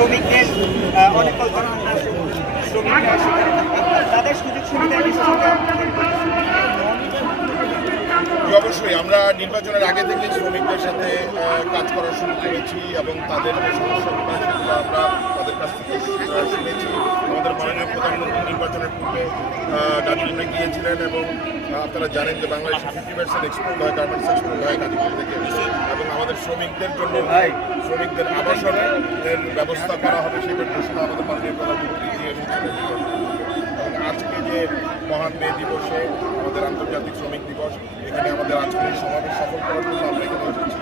শ্রমিকদের অনেক কল্পনা আমরা শ্রমিকরা তাদের সুযোগ সুবিধা অবশ্যই আমরা নির্বাচনের আগে থেকে শ্রমিকদের সাথে কাজ করা শুরু করেছি এবং তাদের যে সমস্যাগুলো সেগুলো আমরা তাদের কাছ থেকে শুনেছি। আমাদের মাননীয় প্রধানমন্ত্রী নির্বাচনের পূর্বে দার্জিলিংয়ে গিয়েছিলেন এবং আপনারা জানেন যে বাংলাদেশে 50% এক্সপোর্ট হয়, গার্মেন্টস এক্সপোর্ট হয় গাজীপুর থেকে, এবং আমাদের শ্রমিকদের জন্য শ্রমিকদের আবাসনের ব্যবস্থা করা হবে সেটার ঘোষণা আমাদের মাননীয় প্রধানমন্ত্রী দিয়ে এসেছিলেন। এবং আজকে যে মহান মে দিবসে আমাদের আন্তর্জাতিক শ্রমিক দিবস, এখানে আমাদের আজকের সমাবেশ সফল করার জন্য আমরা এখানে এসেছি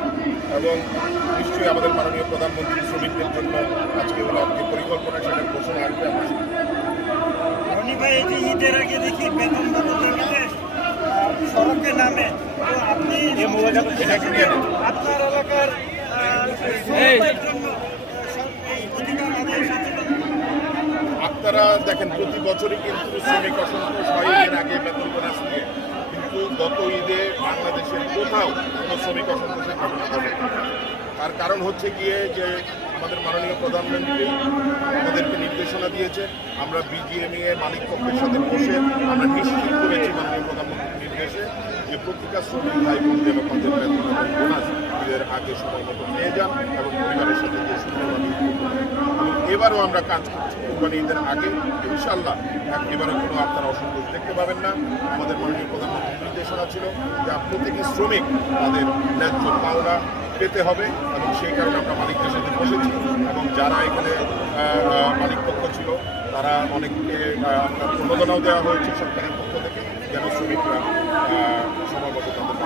এবং নিশ্চয়ই আমাদের মাননীয় প্রধানমন্ত্রী শ্রমিকদের জন্য আজকে যে পরিকল্পনা সেটার ঘোষণা আসবে। ভাই, এই যে ঈদের আগে দেখি বেতন সড়কে নামে, তো আপনি আপনার এলাকার আপনারা দেখেন প্রতি বছরই কিন্তু শ্রমিক অসন্তোষ হয় এর আগে বেতন বোনাস নিয়ে, কিন্তু গত ঈদে বাংলাদেশের কোথাও কোনো শ্রমিক অসন্তোষের ঘটনা ঘটে। তার কারণ হচ্ছে গিয়ে যে আমাদের মাননীয় প্রধানমন্ত্রী আমাদেরকে নির্দেশনা দিয়েছে, আমরা বিজিএমইএ মালিক পক্ষের সাথে বসে আমরা নিশ্চিত করেছি মাননীয় প্রধানমন্ত্রীর নির্দেশে যে প্রতিটা শ্রমিক ভাই বোন যেন তাদের বেতন এবং বোনাস ঈদের আগে সময় মতো নিয়ে যান এবং পরিবারের সাথে যে সুন্দরভাবে এবং এবারও আমরা কাজ করছি কোরবানি ঈদের আগে। ইনশাআল্লাহ এবারও কোনো আপনারা অসন্তোষ দেখতে পাবেন না। আমাদের মাননীয় প্রধানমন্ত্রীর নির্দেশনা ছিল যে প্রতিটি শ্রমিক তাদের ন্যায্য পাওনা পেতে হবে এবং সেই কারণে আমরা মালিকদের সাথে বসেছি এবং যারা এখানে মালিক পক্ষ ছিল তারা অনেককে প্রণোদনাও দেওয়া হয়েছে সরকারের পক্ষ থেকে যেন শ্রমিকরা সময়মতো তাদের